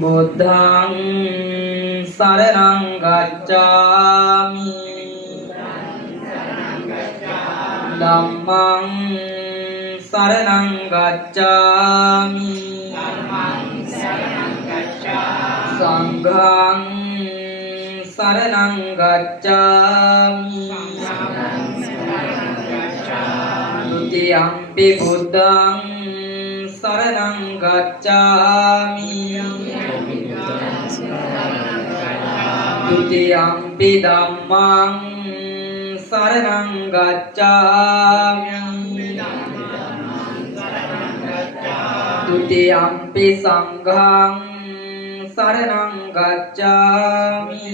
Buddhaṃ saraṇaṃ gacchāmi Dhammaṃ saraṇaṃ gacchāmi Saṅghāṃ saraṇaṃ gacchāmi Dutiyampi Buddhaṃ saraṇaṃ gacchāmi Dutiyampi Dhammaṃ saraṇaṃ gacchāmi Dutiyampi Saṅghāṃ saraṇaṃ gacchāmi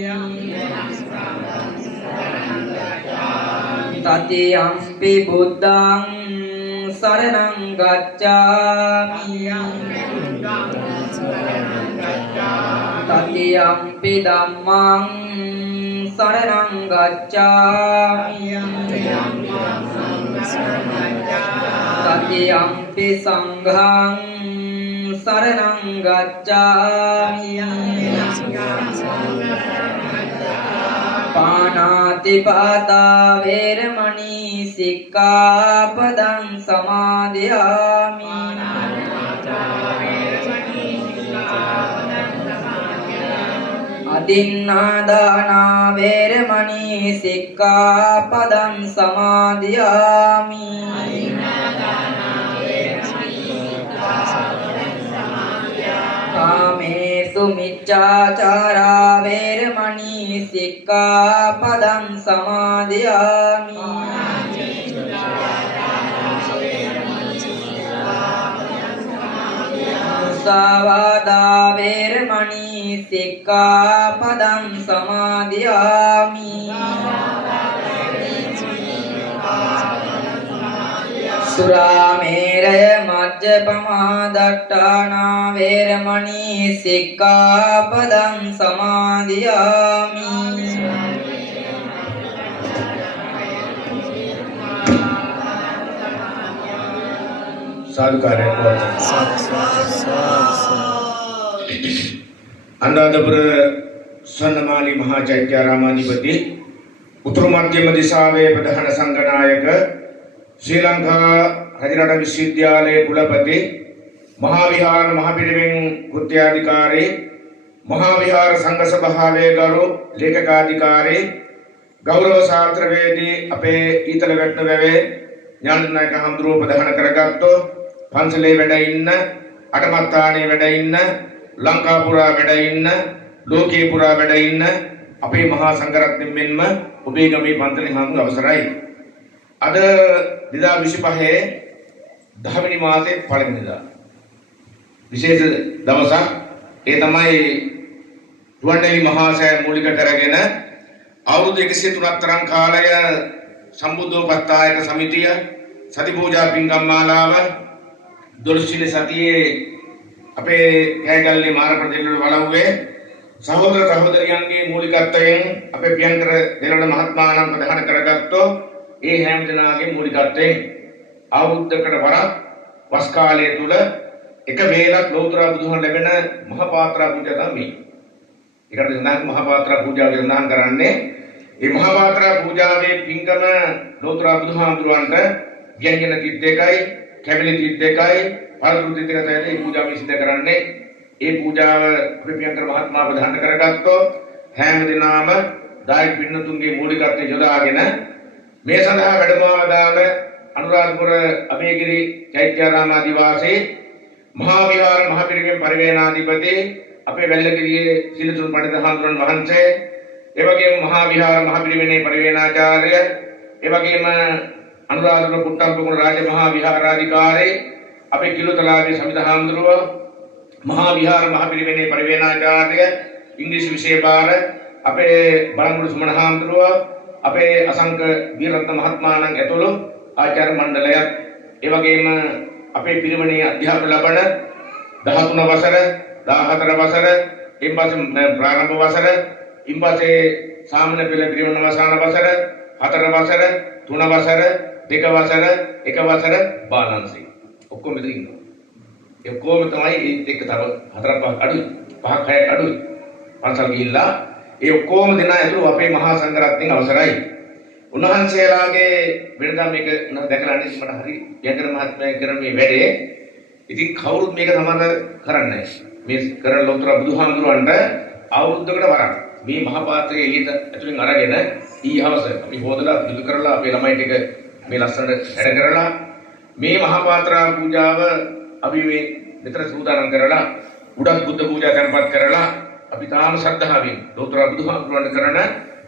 Tatiyampi Buddhaṃ saraṇaṃ gacchāmi Tatiyampi Dhammaṃ saraṇaṃ gacchāmi Tatiyampi Saṅghāṃ saraṇaṃ gacchāmi Pāṇātiපාතා vēramaṇī sikkāpadaṃ samādhiyāmi Adinādānā vēramaṇī sikkāpadaṃ samādhiyāmi Kāmesu miccācārā vēramaṇī sikkāpadaṃ samādhiyāmi Musāvādā vēramaṇī sikkāpadaṃ samādhiyāmi Surāmēraya majjapamā daṭṭānā vēramaṇī sikkāpadaṃ samādhiyāmi साधुकार Anuradhapura स्वर्णमाली महाचैत्यारामाधिपति उत्तर मध्यम दिशावे प्रधान संघनायक श्रीलंका हरियाणा विश्वविद्यालय कुलपति महाविहार महापिरिवें कृत्याधिकारी महाविहार संघ सभावे गरु लेखकाधिकारी गौरव शास्त्रवेदी अपे ईतल व्यक्तवे ඥානනායක හඳුරෝ ප්‍රධාන කරගත්තෝ පන්සලේ වැඩ ඉන්න අටමත්තානේ වැඩ ඉන්න ලංකාපුරා වැඩ ඉන්න ලෝකේ පුරා වැඩ ඉන්න අපේ මහා සංඝරත්නයෙන් මෙන්ම ඔබේ ගමේ පන්සලේ හඳුන් අවසරයි අද 2025 10 වෙනි මාසයේ පළවෙනිදා විශේෂ දවසක් ඒ තමයි රුවන්වැලි මහා සෑය මූලික කරගෙන අවුරුදු 103ක් තරම් කාලය සම්බුද්ධෝපස්ථායක සමිතිය සති පූජා පින්කම් මාලාව 12 වෙනි සතියේ අපේ කෑගල්ලේ මාරප්‍රදේශවල වලව්වේ සහෝදර සහෝදරියන්ගේ මූලිකත්වයෙන් අපේ පියන්කර දෙරණ මහත්මයාණන් ප්‍රධාන කරගත්තෝ ඒ හැම දිනාගේ මූලිකත්වයෙන් අවුරුද්දකට වරක් වස් කාලය තුල එක වේලක් ලෝතර බුදුහන් ලැබෙන මහා පාත්‍රා පූජා තමයි. ඒකට සඳහන් මහා පාත්‍රා පූජාව සඳහන් කරන්නේ ඒ මහා පාත්‍රා පූජාවේ පින්කම ලෝතර බුදුහාමුදුරන්ට ව්‍යංජන 32යි කැබලි 32යි පළතුරු 32යි මේ පූජාව සිදු කරන්නේ. ඒ පූජාව ප්‍රියංකර මහත්මයා ප්‍රධාන කරගත්තෝ හැම දිනම දායක පින්නතුන්ගේ මූලිකත්වයේ යොදාගෙන මේ සඳහා වැඩමවදාළ අනුරාධපුර අභයගිරි චෛත්‍යාරාමාදී වාසී මහා විහාර මහ පිරිවෙන් පරිවේනාධිපති අපේ වැල්ලගිරියේ සිරිතුන් පඬිත හාමුදුරන් වහන්සේ ඒ වගේම මහා විහාර මහ පිරිවෙනේ පරිවේනාචාර්ය ඒ වගේම අනුරාධපුර කුට්ටම්පුර රාජ මහා විහාරාධිකාරී අපේ කිලුතලාවේ සමිත හාමුදුරුවෝ මහා විහාර මහ පිරිවෙනේ පරිවේනාචාර්ය ඉංග්‍රීසි විෂය භාර අපේ බලංගොඩ සුමන හාමුදුරුවෝ අපේ අසංක වීරරත්න මහත්මයාණන් ඇතුළු ආචාර්ය මණ්ඩලයත් ඒ වගේම අපේ පිරිවෙනේ අධ්‍යාපන ලබන 13 වසර 14 වසර ඉන්පස්සේ ප්‍රාරම්භ වසර ඉන්පස්සේ සාමාන්‍ය පෙළ පිරිවෙන අවසාන වසර 4 වසර 3 වසර 2 වසර 1 වසර බාලන්සි ඔක්කොම මෙතන ඉන්නවා. ඒ ඔක්කොම තමයි ඒක තව 4 5 අඩුයි 5 6 අඩුයි පන්සල් ගිහිල්ලා ඒ ඔක්කොම දෙනා ඇතුළු අපේ මහා සංඝරත්නයේ අවසරයි. උන්වහන්සේලාගේ වෙනදා මේක දැකලා අනිත් මට හරි යංගන මහත්මයා කරන මේ වැඩේ ඉතින් කවුරුත් මේක සමහර කරන්නේ නැහැ. මේ කරන ලෝතර බුදුහාමුදුරන්ට අවුරුද්දකට වරක් මේ මහා පාත්‍රයේ එළියට ඇතුලින් අරගෙන ඊහවස අපි හොදලා පිළි කරලා අපේ ළමයි ටික මේ ලස්සනට වැඩ කරලා මේ මහා පාත්‍රා පූජාව අපි මේ විතර සූදානම් කරලා උඩක් බුද්ධ පූජා කරපත් කරලා අපි තාම ශ්‍රද්ධාවෙන් ලෝතර බුදුහාමුදුරන්ට කරන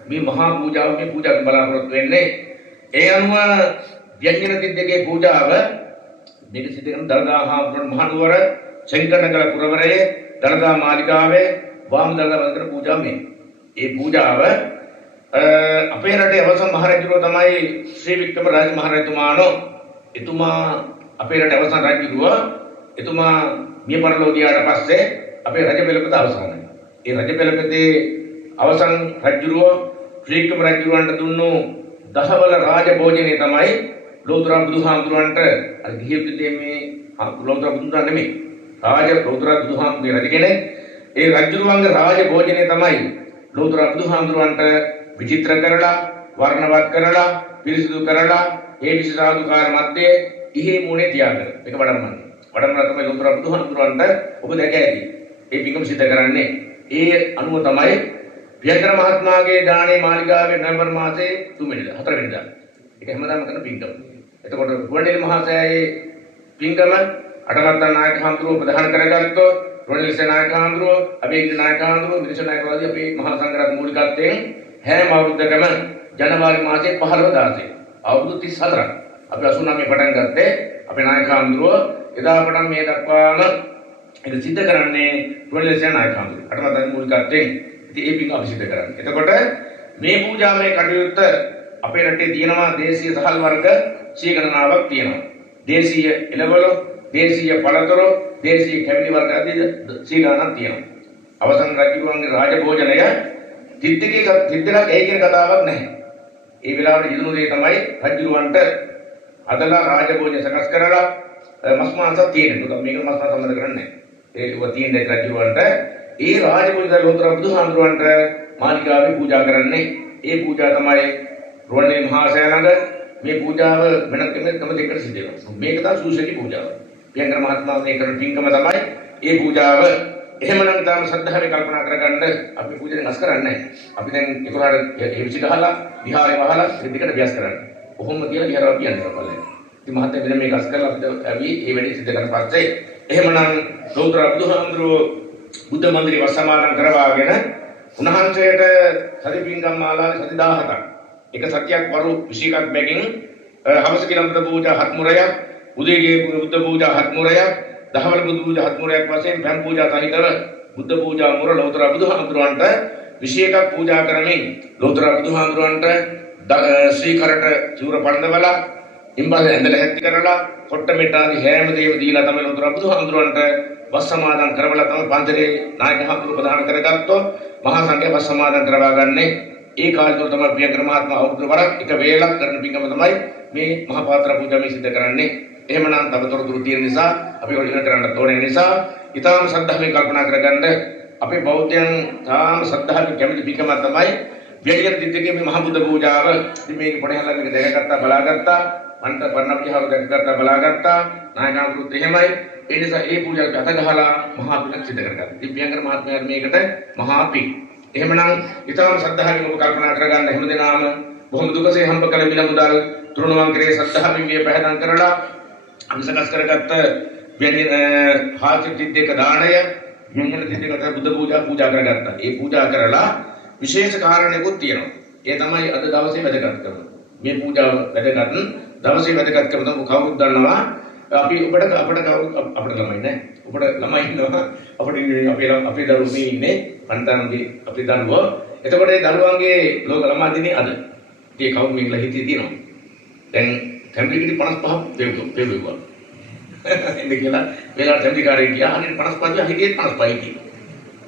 මේ මහා පූජාව මේ පූජා බලාපොරොත්තු වෙන්නේ ඒ අනුව ව්‍යංජන තිද්දගේ පූජාව මේක සිද්ධ කරන දළදා හාමුදුරන් මහනුවර ಶಂಕರನಗರ ಪುರವರೇ ದಳದ ಮಾಲಿಕಾವೆ ವಾಮ ದಳದ ಮಂತ್ರ ಪೂಜಾ මේ ඒ පූජාව අපේ රටේ අවසන් මහරජුරෝ තමයි ශ්‍රී වික්‍රම රාජ මහරජතුමාණෝ එතුමා අපේ රටේ අවසන් රජුරුව එතුමා මිය පරලෝ ගියාට පස්සේ අපේ රජ පෙළපත අවසන්යි. ඒ රජ පෙළපතේ අවසන් රජුරුව ශ්‍රී වික්‍රම රජුරවන්ට දුන්නු දහවල රාජ භෝජනේ තමයි ලෝතර බුදුහාමුදුරන්ට අර ගිහියුත්තේ මේ ලෝතර බුදුහාමුදුරන් නෙමෙයි රාජ ලෝතර බුදුහාමුදුරේ රජ කෙනෙක් ඒ රජුරුවන්ගේ රාජ භෝජනේ තමයි ලෝතර බුදුහාමුදුරන්ට විචිත්‍ර කරලා වර්ණවත් කරලා පිරිසිදු කරලා ඒ විශේෂාධිකාර මැත්තේ ඉහි මුනේ තියාගෙන මේක වඩම්මන්නේ තමයි ලෝතර බුදුහාමුදුරන්ට ඔබ දැක ඇති ඒ පිංගම සිද්ධ කරන්නේ ඒ අනුව තමයි ව්‍යංජන මහත්මයාගේ දානේ මාලිගාවේ නොවැම්බර් මාසයේ 2 වෙනිදා 4 වෙනිදා ඒක හැමදාම කරන පිංගම. එතකොට ගුවන්විදුලි මහසෑයේ පිංගම අටවත්ත නායක හඳුරෝ ප්‍රධාන කරගත්තොත් රොනිල් සේනායක හඳුරෝ අබේගිරි නායක හඳුරෝ විනිශ්චය නායකවාදී අපේ මහා සංඝරත්න මූලිකත්වයෙන් හැම අවුරුද්දකම ජනවාරි මාසයේ 15 16 අවුරුදු 34ක් අපි 89 පටන් ගත්තේ අපේ නායක හඳුරෝ එදා පටන් මේ දක්වාම ඒක සිද්ධ කරන්නේ රොනිල් සේනායක හඳුරෝ අටවත්ත මූලිකත්වයෙන් ඉතින් ඒ පිංගම අපි සිද්ධ කරන්නේ. එතකොට මේ පූජාවේ කටයුත්ත අපේ රටේ තියෙනවා දේශීය සහල් වර්ග සිය ගණනාවක් තියෙනවා. දේශීය එළවලු, දේශීය පළතුරු, දේශීය කැවිලි වර්ග ආදී සිය ගණනක් තියෙනවා. අවසන් රජුගේ රාජභෝජනය තිද්දක ඒ කියන කතාවක් නැහැ. ඒ වෙලාවට ඉදුණු දේ තමයි රජුවන්ට අදලා රාජභෝජන සකස් කරලා මස් මාංශ තියෙනවා. මේක මස් මාංශ සම්බන්ධ කරන්නේ නැහැ. ඒක තියෙන දේ රජුවන්ට ඒ රාජභෝජන ලෝතර බුදුහාමුදුරන්ට මාලිගාවේ පූජා කරන්නේ. ඒ පූජා තමයි රුවන්වැලි මහා සෑය මේ පූජාව වෙනත් කෙනෙක් දෙකට සිදු වෙනවා. මේක තමයි සූසකී පූජාව. ව්‍යංජන මහත්මයා මේ කරන පින්කම තමයි ඒ පූජාව. එහෙමනම් තාම ශ්‍රද්ධාවෙන් කල්පනා කරගන්න අපි පූජාවෙන් අස් කරන්නේ නැහැ. අපි දැන් ඒකලාට හේවිසි ගහලා විහාරේ වහලා දෙකට ව්‍යාස් කරන්නේ. කොහොම කියලා විහාරව කියන්නේ බලන්න. ඉතින් මහත්මයා වෙන මේක අස් කරලා අපිට අපි මේ වැඩේ සිදු කරන පස්සේ එහෙමනම් ලෝතර බුදුහාමුදුරුවෝ බුද්ධ මන්දිරය වස්සමාදන් කරවාගෙන උන්වහන්සේට සති පින්කම් මාලාවේ සති 17ක් එක සතියක් වරු 21ක් බැගින් හවස කියලා බුද්ධ පූජා 7 මුරයක් උදේගේ බුද්ධ පූජා 7 මුරයක් දහවල් බුද්ධ පූජා 7 මුරයක් වශයෙන් පැන් පූජා සහිතව බුද්ධ පූජා මුර ලෝතර බුදුහාමුදුරන්ට 21ක් පූජා කරමින් ලෝතර බුදුහාමුදුරන්ට ශ්‍රී කරට චූර පඬවලා ඉම්බාල ඇඳලා හැත්ති කරලා කොට්ට මෙට ආදී හැම දේම දීලා තමයි ලෝතර බුදුහාමුදුරන්ට වස් සමාදන් කරවලා තමයි පන්තරේ නායක හඳුරු ප්‍රදාන කරගත්තොත් මහා සංඝයා වස් සමාදන් කරවා ගන්නේ. ඒ කාලේ තුල තමයි ව්‍යංජන මහත්මයා අවුරුදු වරක් එක වේලක් කරන පින්කම තමයි මේ මහා පාත්‍ර පූජා මේ සිද්ධ කරන්නේ. එහෙමනම් තවතොරතුරු තියෙන නිසා අපි ඔය ඉගෙන ගන්න ඕනේ නිසා ඊටාම ශ්‍රද්ධාවෙන් කල්පනා කරගන්න අපේ බෞද්ධයන් තාම ශ්‍රද්ධාවෙන් කැමති පින්කම තමයි ව්‍යංජන තිද්දගේ මේ මහා බුද්ධ පූජාව. ඉතින් මේක පොඩහැලක් එක දැකගත්තා බලාගත්තා මන්ට පර්ණපිහාර දැකගත්තා බලාගත්තා නායකවරුත් එහෙමයි. ඒ නිසා ඒ පූජාවට අත ගහලා මහා පිනක් සිද්ධ කරගත්තා. ඉතින් ව්‍යංජන මහත්මයා මේකට මහා පින් එහෙමනම් ඊටම ශ්‍රද්ධාවෙන් ඔබ කල්පනා කරගන්න හැමදෙනාම බොහොම දුකසේ හම්බ කළ මිල මුදල් තුරුණුවන්කරේ ශ්‍රද්ධාවෙන් මේ පහදම් කරලා අනුසකස් කරගත්ත ව්‍යංජන හාචි තිද්දක දාණය ව්‍යංජන තිද්දකට බුද්ධ පූජා කරගත්තා. ඒ පූජා කරලා විශේෂ කාරණේකුත් තියෙනවා. ඒ තමයි අද දවසේ වැදගත්කම. මේ පූජාව වැදගත් දවසේ වැදගත්කම තමයි කවුරුත් දන්නවා. අපි අපිට ළමයි නෑ. ඔබට ළමයි ඉන්නවා. අපේ දරුවෝ මේ ඉන්නේ. අන්තන්ගේ අපේ දරුවෝ. එතකොට ඒ දරුවන්ගේ ලෝක ළමා දිනේ අද. ඉතින් කවුරු මේකලා හිතේ තියෙනවා. දැන් ටැම්පිකිටි 55 පෙව්වා. එන්නේ කියලා වෙලාවට ටැම්පිකි කාර්යය ගියා. අනේ 55 හිතේ 55 කිව්වා.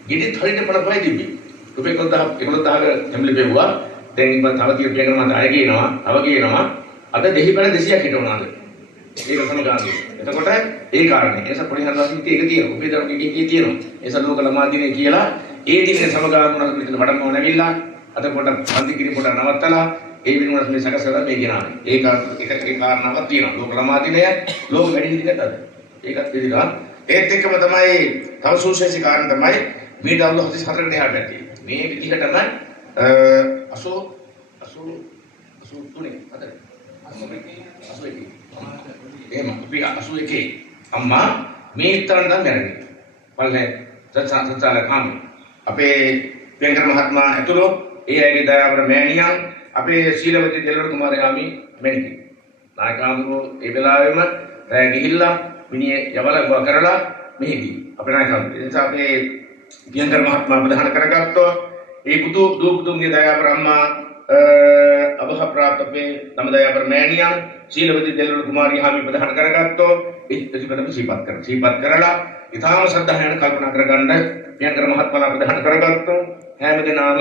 ගෙඩිත් හරියට 55 තිබ්බේ. රුපියල් 11,000 ටැම්පිලි පෙව්වා. දැන් ඉතින් තව තියෙන පියකර මත අය කියනවා. තව කියනවා. අද දෙහිපැන 200ක් හිටවනවාද? ඒක සමගාමී. එතකොට ඒ කාරණේ. ඒ නිසා පොඩි හරවාසින් ඒක තියෙනවා. උපේ දරුවෙක් එකේ තියෙනවා. ඒ නිසා ලෝක ළමා දිනේ කියලා ඒ දිනේ සමගාමී වුණා මෙතන වඩම්මව නැවිලා අද පොඩ පන්ති කිරි පොඩ නවත්තලා ඒ වෙනුවට මේ සකසලා මේ ගෙනාවේ. ඒ කාරණාවක් තියෙනවා. ලෝක ළමා දිනය ලෝක වැඩි දිනකට අද. ඒකත් පිළිගන්න. ඒත් එක්කම තමයි තව සුවිශේෂී කාරණා තමයි මේ දවල් 44 එහාට ඇති. මේ විදිහටම 83 අතර එහෙම අපි 81 අම්මා මේ තරම් නම් මැරෙන්නේ. පල්ලේ සත්‍යාල කාම අපේ වෙන්කර මහත්මයා ඇතුළු ඒ අයගේ දයාවර මෑණියන් අපේ ශීලවති දෙලවර කුමාරයාමි මෙණිකි. නායකවරු ඒ වෙලාවෙම රැ ගිහිල්ලා මිනිහ යවලා කරලා මෙහිදී අපේ නායකවරු එනිසා අපේ වෙන්කර මහත්මයා ප්‍රධාන කරගත්තෝ ඒ බුදුන්ගේ දයාවර අම්මා අබහ ප්‍රාප්තපේ නමදයාවර මෑණියන් ශීලවති දෙලවර කුමාරියාමි ප්‍රධාන කරගත්තෝ ඒ ප්‍රතිපදම සීපත් කරලා ඊටාම ශ්‍රද්ධාවෙන් කල්පනා කරගන්න වෙන්කර මහත්මයා ප්‍රධාන කරගත්තෝ හැමදෙනාම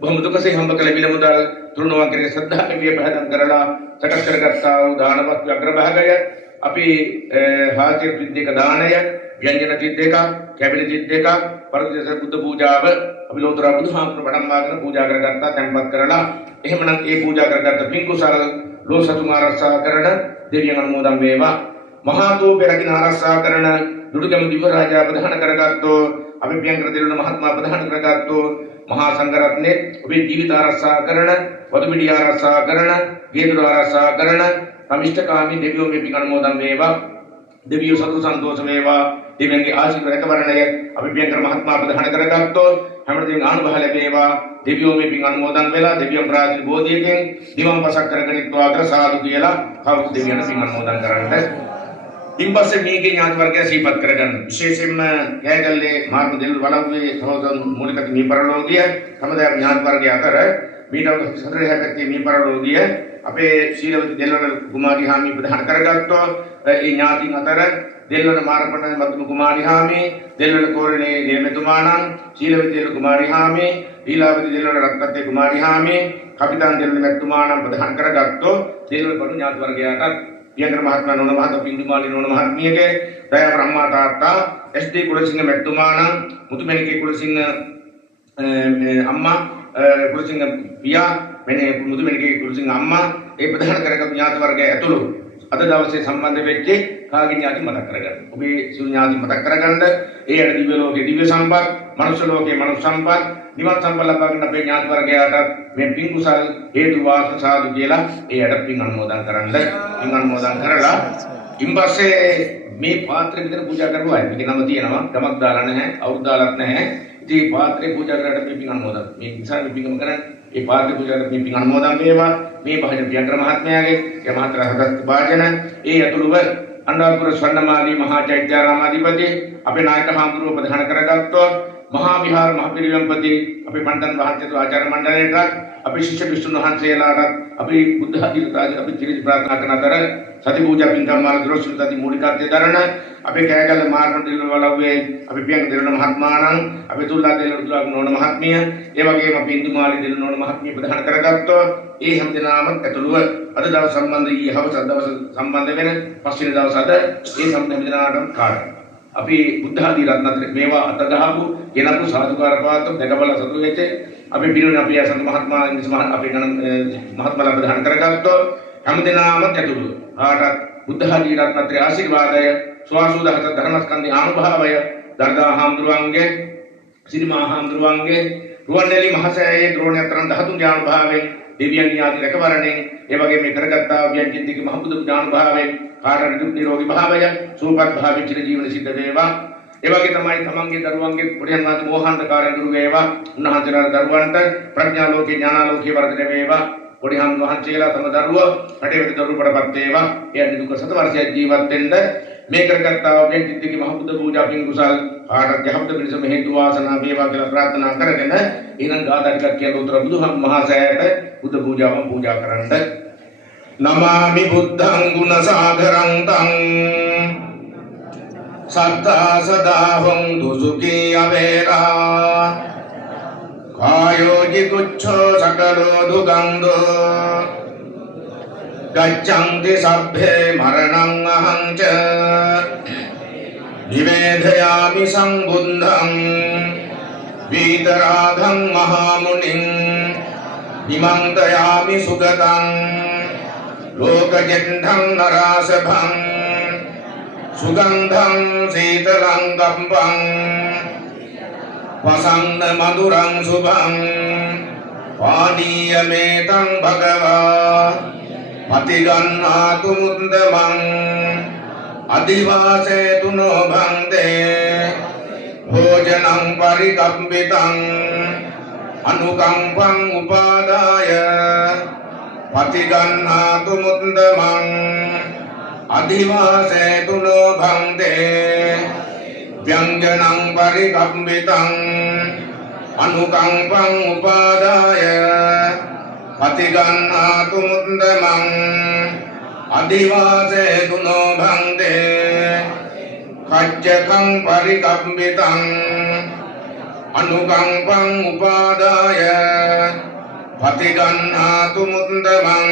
බොහොම දුකසේ හම්බ කළ බිල මුදල් තුරුණුවන්ගේ ශ්‍රද්ධාවෙන් පහදම් කරලා සකස් කරගත්තා වූ දානවත් අග්‍රභාගය අපි හාස්‍ය විද්‍යාක දානය ව්‍යංජන තිද්දේක කැබිලි තිද්දේක පරිදේශ බුද්ධ පූජාව අපි ලෝතර බුදුහාමුදුර වඩම්මාගෙන පූජා කරගත්තා තැන්පත් කරලා එහෙමනම් ඒ පූජා කරගත්ත පින් කුසල ලෝසතුන් ආරක්ෂා කරන දෙවියන් අනුමෝදන් වේවා මහා තෝපේ රකින්න ආරක්ෂා කරන දුටුගැමු දිව රාජා ප්‍රධාන කරගත්තෝ අපි පියංකර දෙලුණ මහත්මයා ප්‍රධාන කරගත්තෝ මහා සංඝරත්නයේ ඔබේ ජීවිත ආරක්ෂා කරන වතුපිටි ආරක්ෂා කරන ගේදොර ආරක්ෂා කරන සමිෂ්ඨකාමී දෙවියෝ මේ පින් අනුමෝදන් වේවා දෙවියෝ සතු සන්තෝෂ වේවා දෙවියන්ගේ ආශිර්වාද රැකවරණය අපි පියංකර මහත්මයා ප්‍රධාන කරගත්තෝ හැමදෙයන් ආනුභව ලැබේවා දෙවියෝ මේ පින් අනුමෝදන් වෙලා දෙවියන් ප්‍රාර්ථනා බෝධියකින් දිවම් පසක් කරගනිත්වා අග්‍ර සාදු කියලා කවුරු දෙවියන් පින් අනුමෝදන් කරන්නට ඉන්පස්සේ මේකේ ඥාති වර්ගය සීපත් කරගන්න විශේෂයෙන්ම කෑගල්ලේ මාර්ග දෙල් වලව්වේ සහෝදර මූලික මේ පරලෝකීය සමදය ඥාති වර්ගය අතර මීටව සතරේ හැකේ මේ පරලෝකීය අපේ ශීලවති දෙල්වන කුමාරිහාමි ප්‍රධාන කරගත්තෝ ඒ ඥාතින් අතර දෙල්වන මාර්ගපණ මතුම කුමාරිහාමි දෙල්වන කෝරණේ නියමිතුමාණන් ශීලවති දෙල් කුමාරිහාමි ඊලාවති දෙල්වන රත්නත්තේ කුමාරිහාමි කපිතාන් දෙල්වන මෙතුමාණන් ප්‍රධාන කරගත්තෝ දෙල්වන බඩු ඥාති වර්ගයාට පියංකර මහත්මයා නෝන මහත්මයා පින්දුමාලි නෝන මහත්මියගේ දයා බ්‍රහ්මා තාත්තා එස්.ඩී. කුලසිංහ මෙතුමාණන් මුතුමැණිකේ කුලසිංහ අම්මා කුලසිංහ පියා මෙනේ මුතුමැණිකේ කුලසිංහ අම්මා ඒ ප්‍රධාන කරගත් ඥාති වර්ගය ඇතුළු අද දවසේ සම්බන්ධ වෙච්ච කාගේ ඥාති මතක් කරගන්න. ඔබේ සියලු ඥාති මතක් කරගන්න. ඒ අර දිව්‍ය ලෝකේ දිව්‍ය සම්පත්, මනුෂ්‍ය ලෝකේ මනුෂ්‍ය සම්පත්, නිවන් සම්පත් ලබා ගන්න අපේ ඥාති වර්ගයාට මේ පින් කුසල් හේතු වාසන සාදු කියලා ඒ අර පින් අනුමෝදන් කරන්න. පින් අනුමෝදන් කරලා ඉන්පස්සේ මේ පාත්‍රෙ විතර පූජා කරුවා. මේකේ නම තියෙනවා. ගමක් දාලා නැහැ, අවුරුදු දාලත් නැහැ. ඉතින් පාත්‍රේ පූජා කරලා මේ පින් අනුමෝදන්. මේ නිසා මේ පින්කම කරන්නේ. ඒ පාත්‍රේ පූජා කරලා මේ පින් අනුමෝදන් වේවා. මේ භාජන පියංකර මහත්මයාගේ ඒ මහතර හදත් භාජන ඒ අතුළුව අනුරාධපුර ස්වර්ණමාලී මහා චෛත්‍යාරාමාධිපති අපේ නායක හාමුදුරුවෝ ප්‍රධාන කරගත්තෝ මහා විහාර මහ පිරිවෙන්පති අපේ පණ්ඩන් වහන්සේතු ආචාර්ය මණ්ඩලයට අපේ ශිෂ්‍ය විසුණු වහන්සේලාට අපි බුද්ධ ආධිරතාජ අපි චිරිත ප්‍රාර්ථනා කරන අතර සති පූජා පින්කම් මාර්ග දරොස්තුති මූලිකත්වයේ දරන අපේ කෑගල්ල මාර්ග දින වලව්වේ අපි පියංක දෙලන මහත්මයාණන් අපේ තුල්ලා දෙලන නෝන මහත්මිය ඒ වගේම අපි ඉන්දුමාලි දෙලන නෝන මහත්මිය ප්‍රධාන කරගත්තෝ ඒ හැමදෙනාම ඇතුළුව අද දවස් සම්බන්ධ ඊ හවස දවස් සම්බන්ධ වෙන පස්වෙනි දවස් අද ඒ හැමදෙනාටම කාර්යය අපි බුද්ධ ආදී රත්නත්‍ර මේවා අතගහපු කෙනපු සාදුකාර පාත්‍ර දෙකබල සතු වෙච්ච අපි පිරුණ අපි අසන්ත මහත්මයා අපේ මහත්මලා ප්‍රධාන කරගත්තෝ හැමදෙනාම ඇතුළුව ආටත් බුද්ධ ආදී රත්නත්‍රයේ ආශිර්වාදය ස්වාසුදහත ධර්මස්කන්ධේ අනුභවය දර්දා හාමුදුරුවන්ගේ සිරිමා හාමුදුරුවන්ගේ රුවන්වැලි මහසෑයේ ද්‍රෝණයතරන් 13 ඥාන භාවයෙන් දෙවියන් ඥාති රැකවරණේ ඒ වගේ මේ කරගත්තා ව්‍යංජින්දික මහබුදු ඥාන භාවයෙන් කාර්ය නිරෝගී භාවය සූපත් භාවයෙන් චිර ජීවන සිද්ධ වේවා ඒ වගේ තමයි තමන්ගේ දරුවන්ගේ පොඩියන් වාද මෝහාන්තකාරයන් දුරු වේවා උන්වහන්සේලා දරුවන්ට ප්‍රඥා ලෝකේ ඥාන ලෝකේ වර්ධනය වේවා පොඩි හාමුදුරුවෝ වහන්සේලා තම දරුවෝ රටේ වෙත දරුවපටපත් වේවා. එයන් දුක සත වර්ෂයක් ජීවත් වෙන්න මේ කරගත්තා වූ ජන්තිත්ගේ මහ බුද්ධ පූජා පින් කුසල් ආරාධ්‍ය හම්ද පිණිසම හේතු වාසනා වේවා කියලා ප්‍රාර්ථනා කරගෙන ඊනම් ගාථා ටිකක් කියන උත්තර බුදුහම් මහා සෑයට බුද්ධ පූජාවම පූජා කරන්න. නමාමි බුද්ධං ගුණ සාගරං තං සත්තා සදා හොන්තු සුඛී අවේරා කායෝ ජිකුච්ඡෝ සකලෝ දුගන්ධෝ ගච්ඡන්ති සබ්බේ මරණං අහං ච නිවේදයාමි සම්බුද්ධං විතරාගං මහා මුනිං නිමන්තයාමි සුගතං ලෝකජෙන්ධං නරාසභං සුගන්ධං සීතලං ගම්බං වසන්න මధుරං සුභං පානීයමේතං භගවා පතිගන්නාතු මුද්දමං අදිවාසේතු නොභන්තේ භෝජනං පරිකම්පිතං අනුකම්පං උපාදාය පතිගන්නාතු මුද්දමං අදිවාසේතු නොභන්තේ ව්‍යංජනං පරිකම්පිතං අනුකම්පං උපාදාය පතිගන්නාතු මුද්දමං අදිවාසේතු නොභන්තේ කච්චකං පරිකම්පිතං අනුකම්පං උපාදාය පතිගන්නාතු මුද්දමං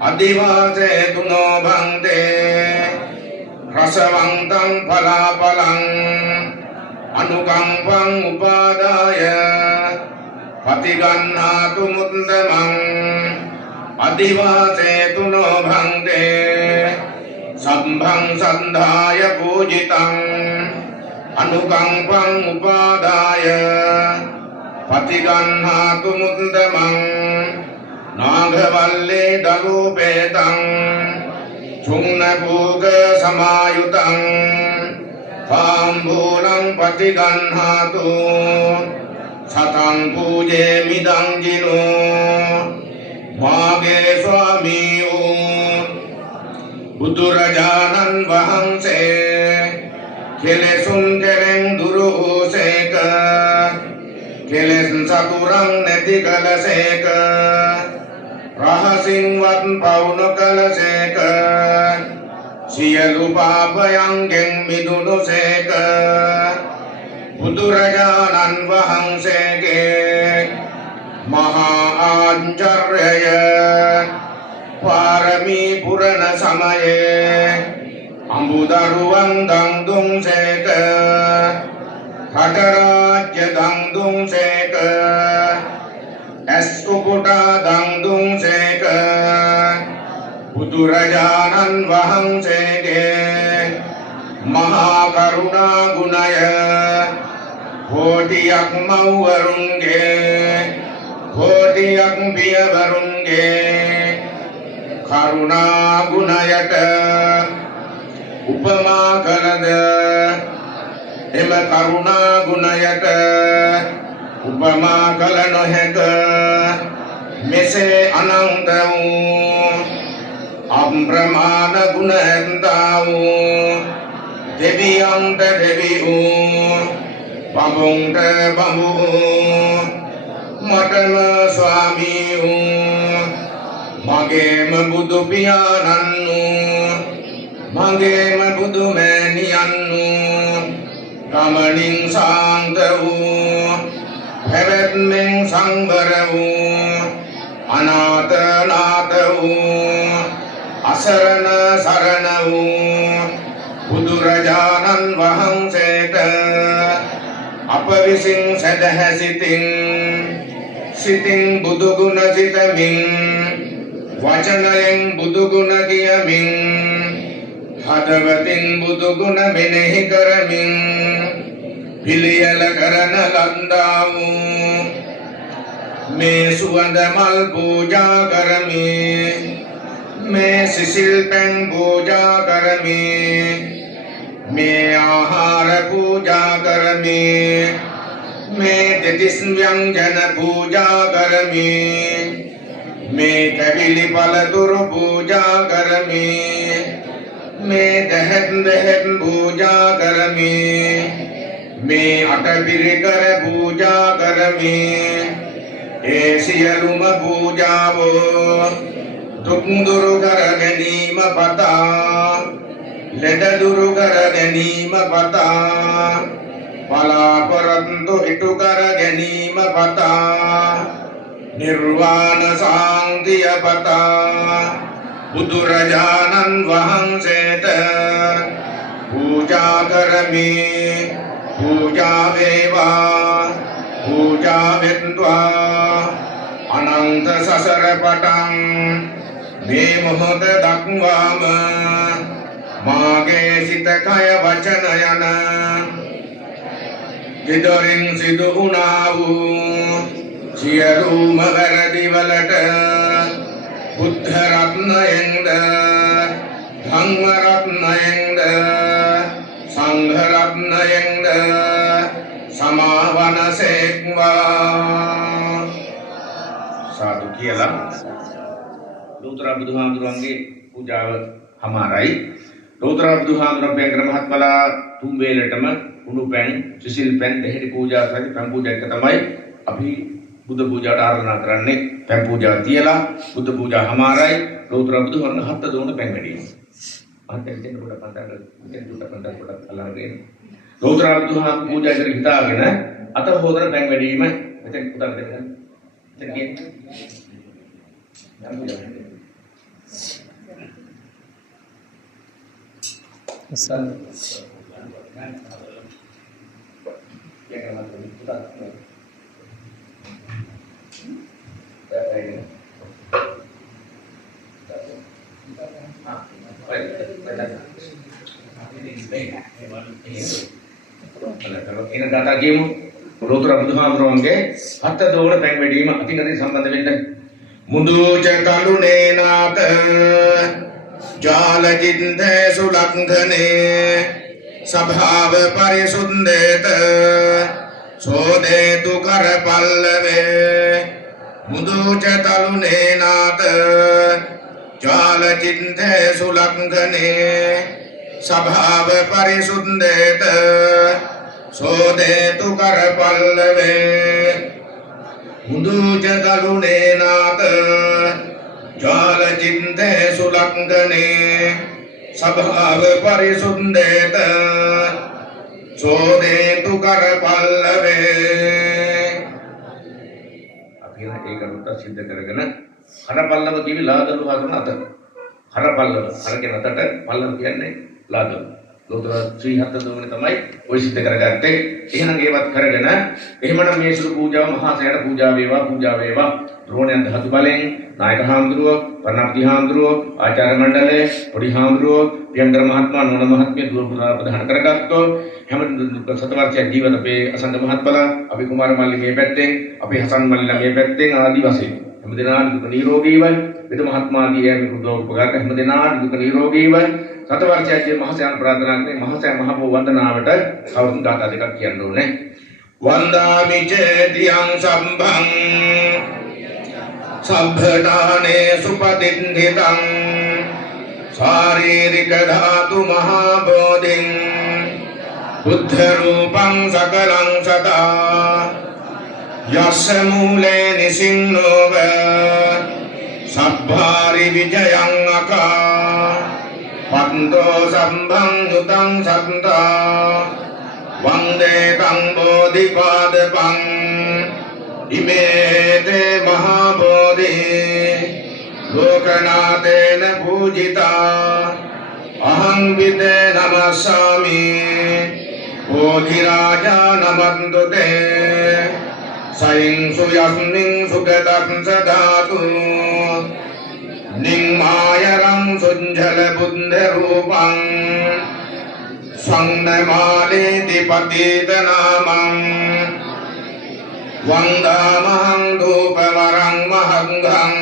අදිවාසේතු නොභන්තේ රසවන්තං පලාපලං අනුකම්පං උපාදාය පතිගන්නාතු මුද්දමං අදිවාසේතු නොභන්තේ සම්භං සන්ධාය පූජිතං අනුකම්පං උපාදාය පතිගන්නාතු මුද්දමං නාගවල්ලේ දලූපේතං චුන්නභෝග සමායුතං පාම්බූලං පතිගන්නාතු සතං පූජේමිදං ජිනෝ මාගේ ස්වාමී වූ බුදුරජාණන් වහන්සේ කෙලෙසුන් කෙරෙන් දුරු වූසේක කෙලෙස් සතුරන් නැති කලසේක රහසින්වත් පවුන කලසේක සියලු පාපයන්ගෙන් මිදුණුසේක බුදුරජාණන් වහන්සේගේ මහා ආචාර්යය පාරමී පුරණ සමයේ අඹුදරුවන් දන් දුන්සේක කටරාජ්‍ය දන් දුන්සේක ඇස් උපුටා දන් දුන්සේක බුදුරජාණන් වහන්සේගේ මහා කරුණා ගුණය කෝටියක් මව්වරුන්ගේ කෝටියක් පියවරුන්ගේ කරුණා ගුණයට උපමා කළද එම කරුණා ගුණයට උපමා කළ නොහැක මෙසේ අනන්ත වූ අප්‍රමාණ ගුණ ඇත්තා වූ දෙවියන්ට දෙවි වූ බඹුන්ට බඹු වූ මටම ස්වාමී වූ මගේම බුදු පියාණන් වූ මගේම බුදු මෑණියන් වූ ගමනින් සාන්ත වූ පැවැත්මෙන් සංවර වූ අනාථ වූ අසරණ සරණ වූ බුදුරජාණන් වහන්සේට අප විසින් සදහැ සිතින් බුදු ගුණ සිතමින් වචනයෙන් බුදු ගුණ කියමින් හදවතින් බුදු ගුණ මෙනෙහි කරමින් පිළියෙල කරන ලන්දා වූ මේ සුවඳ මල් පූජා කරමි මේ සිසිල් පැන් පූජා කරමි මේ ආහාර පූජා කරමි මේ දෙතිස් ව්‍යංජන පූජා කරමි මේ කැවිලි පළතුරු පූජා කරමි මේ දහත් පූජා කරමි මේ අටපිරිකර පූජා කරමි ඒ සියලුම පූජාවෝ දුක් දුරු කර ගැනීම පතා ලෙඩ දුරු කර ගැනීම පතා බලාපොරොත්තු ඉටු කර ගැනීම පතා නිර්වාණ සාන්තිය පතා බුදුරජාණන් වහන්සේට පූජා කරමි පූජා වේවා පූජා වෙත්වා අනන්ත සසර පටන් මේ මොහොත දක්වාම මාගේ සිත කය වචන යන විදරින් සිදු වුණා වූ සියලුම වැරදි වලට බුද්ධ රත්නයෙන්ද ධම්ම රත්නයෙන්ද සංඝ රත්නයෙන්ද සමාවනසේක්වා සාදු කියලා ලෝතර බුදුහාමුදුරන්ගේ පූජාව හමාරයි ලෝතර බුදුහාමුදුරන් පෙන්කර මහත්මලා තුන් වේලටම උණු පැන් සිසිල් පැන් දෙහෙඩි පූජා සහිත පැන් පූජා එක තමයි අපි බුද්ධ පූජාවට ආරාධනා කරන්නේ පැන් පූජා තියලා බුද්ධ පූජා හමාරයි ලෝතර බුදුහාමුදුරන් හත් දෝන පැන් වැඩිම අන්තිම දෙන්න කොට පන්දර අල්ලගෙන ලෝතර බුදුහාමුදුරන් පූජා කර හිතාගෙන අත හොදන පැන් වැඩිම මෙතෙන් පුතා දෙන්න මෙතන කියන්නේ Ini data game ලෝතර බුදුහාමුදුරන්ගේ හත් දෝන පැන් වැඩිම අතිනදී සම්බන්ධ වෙන්න මුදු චතලුනේ නාත ජාල චින්තේ සුලංඝනේ සභාව පරිසුන්දේත සෝදේතු කරපල්ලවේ මුදු චතලුනේ නාත ජාල චින්තේ සුලංඝනේ සභාව පරිසුන්දේත සෝදේතු කරපල්ලවේ මුදු චතලුනේ නාත ජාල චින්තේ සුලංඝනේ සභාව පරිසුන්දේත සෝදේතු කරපල්ලවේ අපි ඒක රුත සිද්ධ කරගෙන කරපල්ලව කිවි ලාදලු හදන අත කරපල්ලව අරගෙන අතට පල්ලව කියන්නේ ලාදලු ලෝතර ශ්‍රී හත් දෝනේ තමයි ඔය සිද්ධ කරගත්තේ එහෙනම් ඒවත් කරගෙන එහෙමනම් මේ සුළු පූජාව මහා සෑයට පූජා වේවා ද්‍රෝණයන් ධාතු බලෙන් නායක හාමුදුරුවෝ පරණපති හාමුදුරුවෝ ආචාර්ය මණ්ඩලය පොඩි හාමුදුරුවෝ පියංගර මහත්මයා නෝන මහත්මිය දුර පුරා ප්‍රදාන කරගත්තෝ හැම සතවර්ෂයක් ජීවත් අපේ අසංග මහත්මලා අපි කුමාර මල්ලි මේ පැත්තෙන් අපේ හසන් මල්ලිලා මේ පැත්තෙන් ආදි වශයෙන් හැම දෙනාට දුක නිරෝගීවයි විද මහත්මාදී යෑමේ කුදෝ උපකාරක හැම දෙනාට දුක නිරෝගීවයි සතවර්ෂයක් මහසයන් ප්‍රාර්ථනා කරන්නේ මහසයන් මහබෝ වන්දනාවට කවුරුන් ගාථා දෙකක් කියන්න ඕනේ වන්දාමි චේතියං සම්භං සම්භදානේ සුපතින්දිතං ශාරීරික ධාතු මහා බෝධින් බුද්ධ රූපං සකලං සදා යස්ස මූලේ නිසින්නෝව සබ්භාරි විජයං අකා පන්තෝ සම්භං යුතං සත්තා වන්දේ තං බෝධිපාදපං ඉමේතේ මහා බෝධි ලෝකනාතේන පූජිතා අහං විදේ නමස්සාමි බෝධි රාජා නමන්තුතේ සයින් සුයස්මින් සුගතං සදාතු නිම්මායරං සුංජල බුද්ධ රූපං සංනමාලේති පතිත නාමං වන්දාමහං ධූපවරං මහංගං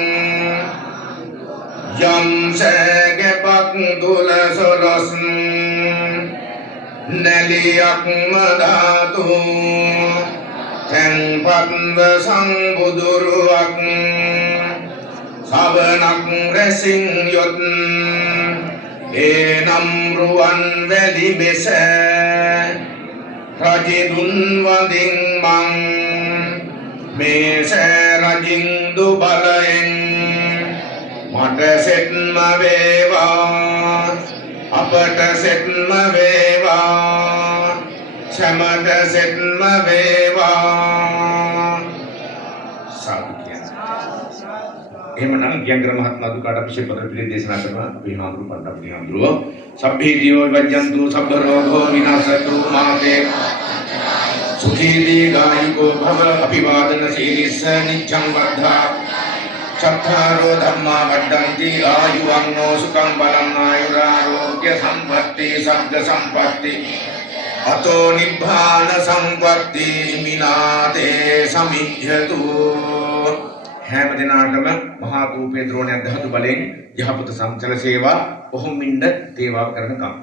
යම් සේගපක් දුලසොලස් නලියක් මදාතු තෙන්පත්ව සංබුදුරුවක් සවනක් රැසින් යොත් එනම් රුවන් වැලි මෙස රජිදුන් වදින් මං මේස රජින් දුබලයෙන් මට සෙත්ම වේවා අපට සෙත්ම වේවා සමට සෙත්ම වේවා සාදු එහෙමනම් ග්‍යංග්‍ර මහත්මයා දුකාට අභිෂේක පත්‍ර පිළිදෙස් දේශනා කරනවා අපි හාමුදුරු පණ්ඩිත හාමුදුරුවෝ සබ්බේ දියෝ වජ්ජන්තු සබ්බ රෝගෝ විනාශතු මාතේ සුඛී දීඝායුකෝ භව අභිවාදන සීලිස්ස නිච්ඡං වද්ධා චත්තාරෝ ධම්මා වඩ්ඩන්ති ආයුවන්නෝ සුඛං බලං ආයුරාෝග්‍ය සම්පatti සග්ග සම්පatti අතෝ නිබ්බාන සම්පatti මිනාතේ සමිජ්ජතු හැම දිනාටම මහා රූපේ ද්‍රෝණය ධාතු බලෙන් යහපත සංචල සේවා ඔහොමින්ද තේවාව කරනකම්